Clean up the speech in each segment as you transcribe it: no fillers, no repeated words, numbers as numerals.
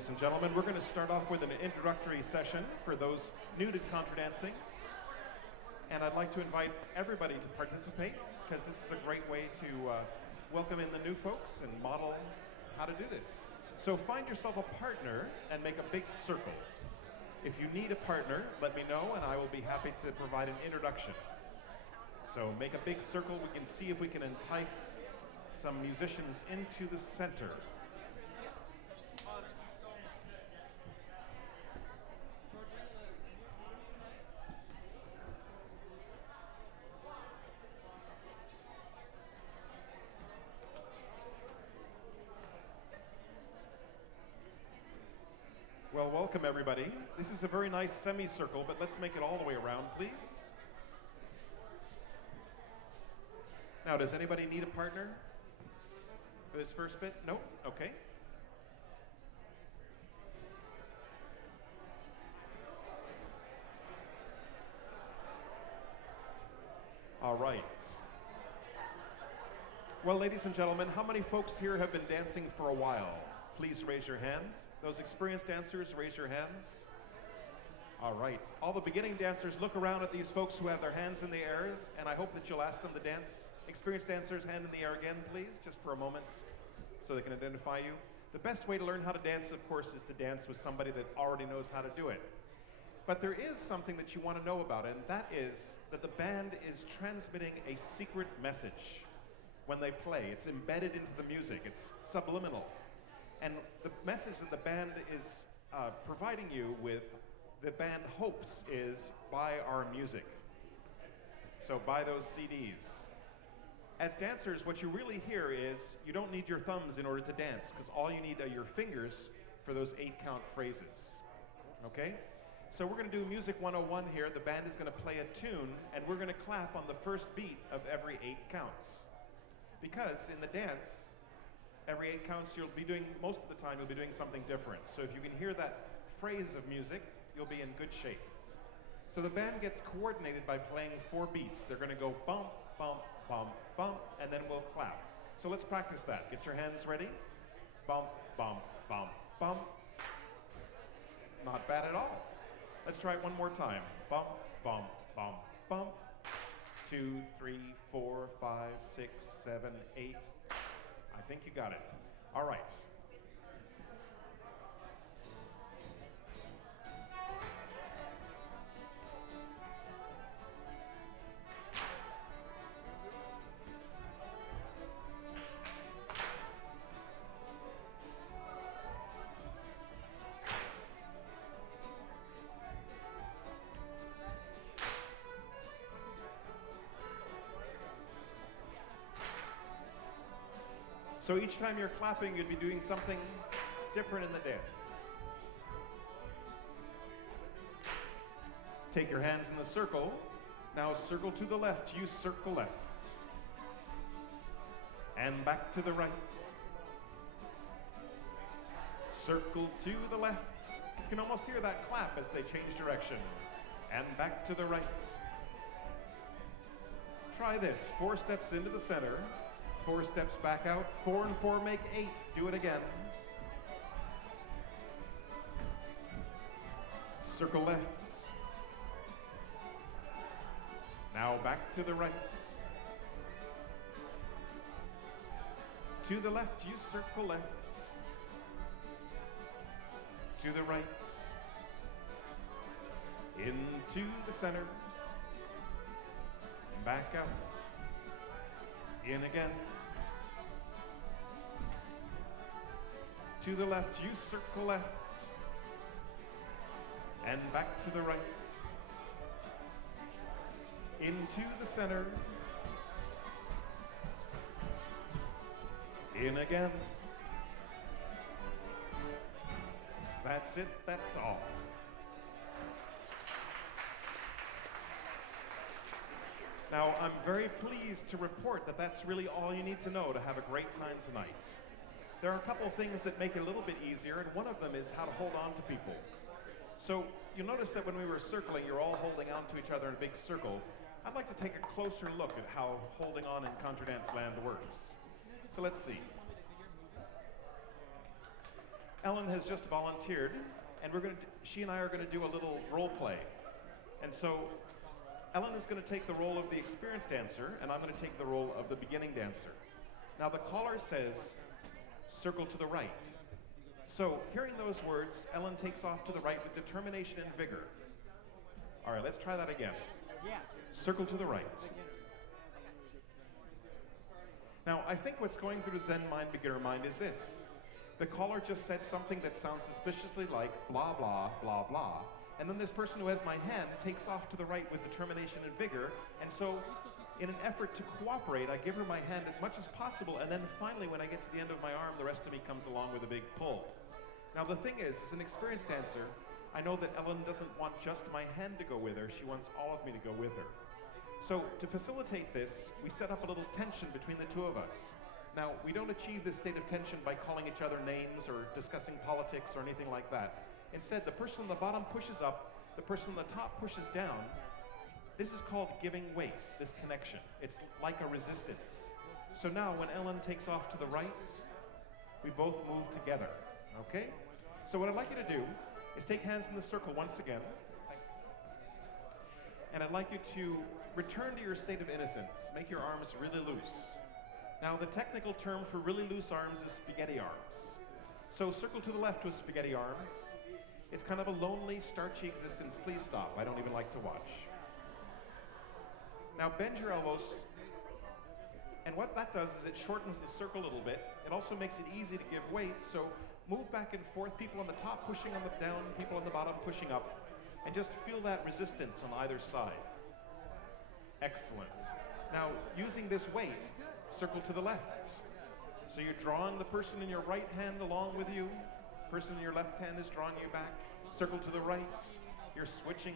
ladies and gentlemen. We're going to start off with an introductory session for those new to contra dancing. And I'd like to invite everybody to participate because this is a great way to welcome in the new folks and model how to do this. So find yourself a partner and make a big circle. If you need a partner, let me know and I will be happy to provide an introduction. So make a big circle. We can see if we can entice some musicians into the center. Well, welcome everybody. This is a very nice semicircle, but let's make it all the way around, please. Now, does anybody need a partner for this first bit? Nope? Okay. All right. Well, ladies and gentlemen, how many folks here have been dancing for a while? Please raise your hand. Those experienced dancers, raise your hands. All right. All the beginning dancers, look around at these folks who have their hands in the air, and I hope that you'll ask them to dance. Experienced dancers, hand in the air again, please, just for a moment, so they can identify you. The best way to learn how to dance, of course, is to dance with somebody that already knows how to do it. But there is something that you want to know about it, and that is that the band is transmitting a secret message when they play. It's embedded into the music. It's subliminal. And the message that the band is providing you with, the band hopes, is buy our music. So buy those CDs. As dancers, what you really hear is you don't need your thumbs in order to dance, because all you need are your fingers for those 8-count phrases. Okay? So we're going to do Music 101 here. The band is going to play a tune, and we're going to clap on the first beat of every 8 counts. Because in the dance, every 8 counts, you'll be doing, most of the time, you'll be doing something different. So if you can hear that phrase of music, you'll be in good shape. So the band gets coordinated by playing 4 beats. They're going to go bump, bump, bump, bump, and then we'll clap. So let's practice that. Get your hands ready. Bump, bump, bump, bump. Not bad at all. Let's try it one more time. Bump, bump, bump, bump. 2, 3, 4, 5, 6, 7, 8. I think you got it. All right. So each time you're clapping, you'd be doing something different in the dance. Take your hands in the circle. Now circle to the left, you circle left. And back to the right. Circle to the left. You can almost hear that clap as they change direction. And back to the right. Try this, 4 steps into the center. 4 steps back out. 4 and 4 make 8. Do it again. Circle left. Now back to the right. To the left, you circle left. To the right. Into the center. Back out. In again. To the left, you circle left. And back to the right. Into the center. In again. That's it, that's all. Now, I'm very pleased to report that that's really all you need to know to have a great time tonight. There are a couple of things that make it a little bit easier, and one of them is how to hold on to people. So you'll notice that when we were circling, you're all holding on to each other in a big circle. I'd like to take a closer look at how holding on in Contra Dance Land works. So let's see. Ellen has just volunteered, and she and I are going to do a little role play. And so Ellen is going to take the role of the experienced dancer, and I'm going to take the role of the beginning dancer. Now the caller says, circle to the right. So hearing those words, Ellen takes off to the right with determination and vigor. All right, let's try that again. Circle to the right. Now, I think what's going through the Zen mind, beginner mind is this. The caller just said something that sounds suspiciously like blah, blah, blah, blah. And then this person who has my hand takes off to the right with determination and vigor. And so in an effort to cooperate, I give her my hand as much as possible. And then finally, when I get to the end of my arm, the rest of me comes along with a big pull. Now, the thing is, as an experienced dancer, I know that Ellen doesn't want just my hand to go with her. She wants all of me to go with her. So to facilitate this, we set up a little tension between the two of us. Now, we don't achieve this state of tension by calling each other names or discussing politics or anything like that. Instead, the person on the bottom pushes up, the person on the top pushes down. This is called giving weight, this connection. It's like a resistance. So now when Ellen takes off to the right, we both move together, okay? So what I'd like you to do is take hands in the circle once again. And I'd like you to return to your state of innocence. Make your arms really loose. Now, the technical term for really loose arms is spaghetti arms. So circle to the left with spaghetti arms. It's kind of a lonely, starchy existence. Please stop. I don't even like to watch. Now, bend your elbows. And what that does is it shortens the circle a little bit. It also makes it easy to give weight. So move back and forth. People on the top pushing on the down, people on the bottom pushing up. And just feel that resistance on either side. Excellent. Now, using this weight, circle to the left. So you're drawing the person in your right hand along with you. Person in your left hand is drawing you back. Circle to the right. You're switching.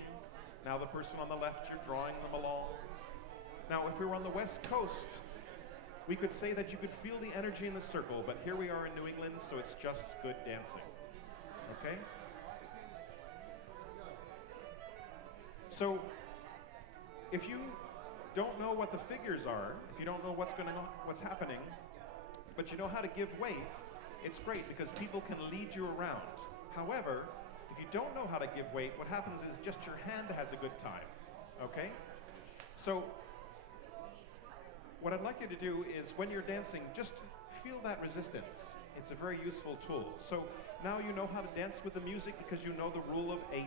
Now the person on the left, you're drawing them along. Now, if we were on the West Coast, we could say that you could feel the energy in the circle, but here we are in New England, so it's just good dancing. Okay? So, if you don't know what the figures are, if you don't know what's going on, what's happening, but you know how to give weight, it's great because people can lead you around. However, if you don't know how to give weight, what happens is just your hand has a good time, okay? So, what I'd like you to do is when you're dancing, just feel that resistance. It's a very useful tool. So now you know how to dance with the music because you know the rule of 8,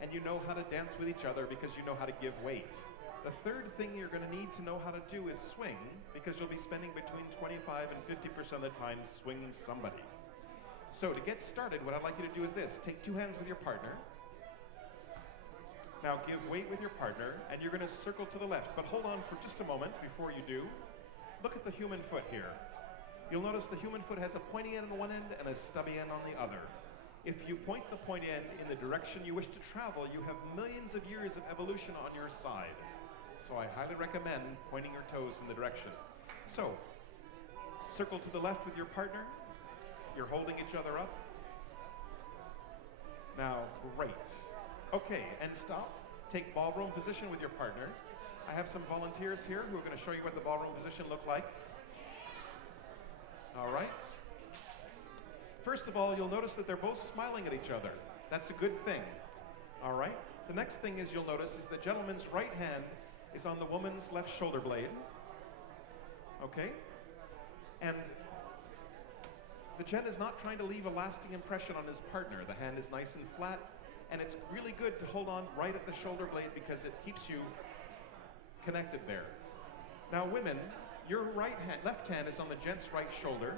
and you know how to dance with each other because you know how to give weight. The third thing you're going to need to know how to do is swing, because you'll be spending between 25 and 50% of the time swinging somebody. So to get started, what I'd like you to do is this. Take 2 hands with your partner. Now give weight with your partner, and you're going to circle to the left. But hold on for just a moment before you do. Look at the human foot here. You'll notice the human foot has a pointy end on one end and a stubby end on the other. If you point the pointy end in the direction you wish to travel, you have millions of years of evolution on your side. So I highly recommend pointing your toes in the direction. So, circle to the left with your partner. You're holding each other up. Now, great. Okay, and stop. Take ballroom position with your partner. I have some volunteers here who are going to show you what the ballroom position look like. All right. First of all, you'll notice that they're both smiling at each other. That's a good thing. All right. The next thing is you'll notice is the gentleman's right hand is on the woman's left shoulder blade. Okay? And the gent is not trying to leave a lasting impression on his partner. The hand is nice and flat, and it's really good to hold on right at the shoulder blade because it keeps you connected there. Now women, your left hand is on the gent's right shoulder.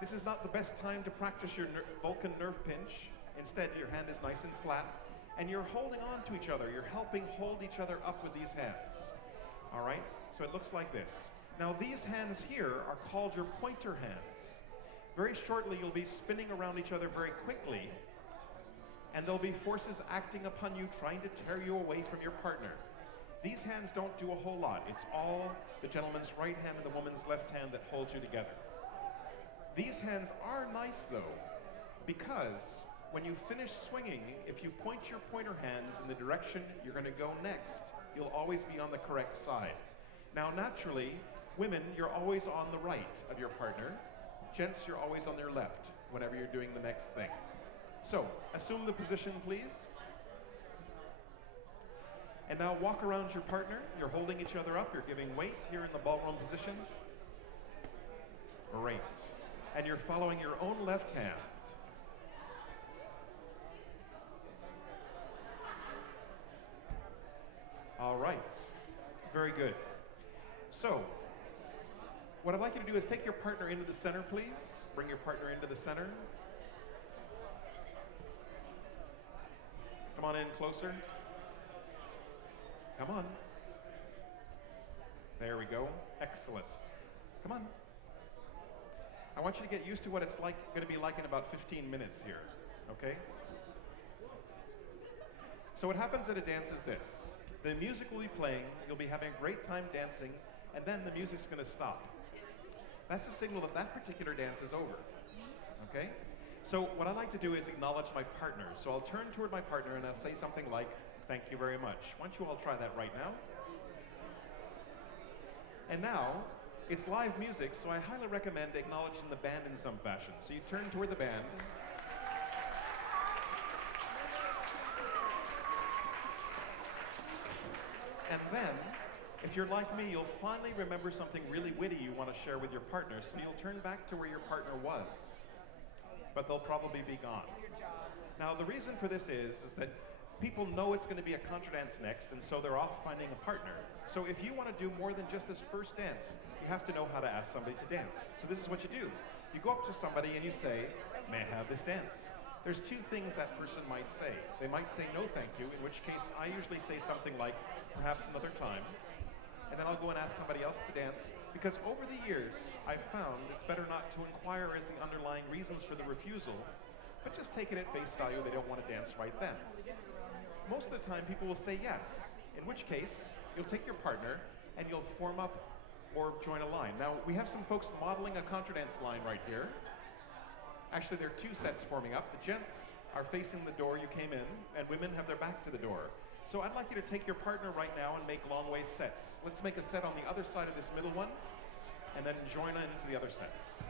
This is not the best time to practice your Vulcan nerve pinch. Instead, your hand is nice and flat, and you're holding on to each other. You're helping hold each other up with these hands. All right? So it looks like this. Now these hands here are called your pointer hands. Very shortly, you'll be spinning around each other very quickly, and there'll be forces acting upon you trying to tear you away from your partner. These hands don't do a whole lot. It's all the gentleman's right hand and the woman's left hand that holds you together. These hands are nice though, because when you finish swinging, if you point your pointer hands in the direction you're going to go next, you'll always be on the correct side. Now naturally, women, you're always on the right of your partner. Gents, you're always on their left. whenever you're doing the next thing. So, assume the position, please. And now walk around your partner. You're holding each other up. You're giving weight here in the ballroom position. Great. And you're following your own left hand. All right. Very good. So, what I'd like you to do is take your partner into the center, please. Bring your partner into the center. Come on in closer. Come on. There we go. Excellent. Come on. I want you to get used to what it's going to be like in about 15 minutes here, okay? So what happens at a dance is this. The music will be playing, you'll be having a great time dancing, and then the music's going to stop. That's a signal that that particular dance is over, okay? So what I like to do is acknowledge my partner. So I'll turn toward my partner and I'll say something like, "Thank you very much." Why don't you all try that right now? And now, it's live music, so I highly recommend acknowledging the band in some fashion. So you turn toward the band. And then, if you're like me, you'll finally remember something really witty you want to share with your partner, so you'll turn back to where your partner was. But they'll probably be gone. Now, the reason for this is that people know it's going to be a contra dance next, and so they're off finding a partner. So if you want to do more than just this first dance, you have to know how to ask somebody to dance. So this is what you do. You go up to somebody and you say, "May I have this dance?" There's two things that person might say. They might say no thank you, in which case I usually say something like, "Perhaps another time." And then I'll go and ask somebody else to dance, because over the years, I've found it's better not to inquire as the underlying reasons for the refusal, but just take it at face value they don't want to dance right then. Most of the time, people will say yes, in which case, you'll take your partner and you'll form up or join a line. Now, we have some folks modeling a contra dance line right here. Actually, there are two sets forming up. The gents are facing the door you came in, and women have their back to the door. So I'd like you to take your partner right now and make long way sets. Let's make a set on the other side of this middle one, and then join into the other sets.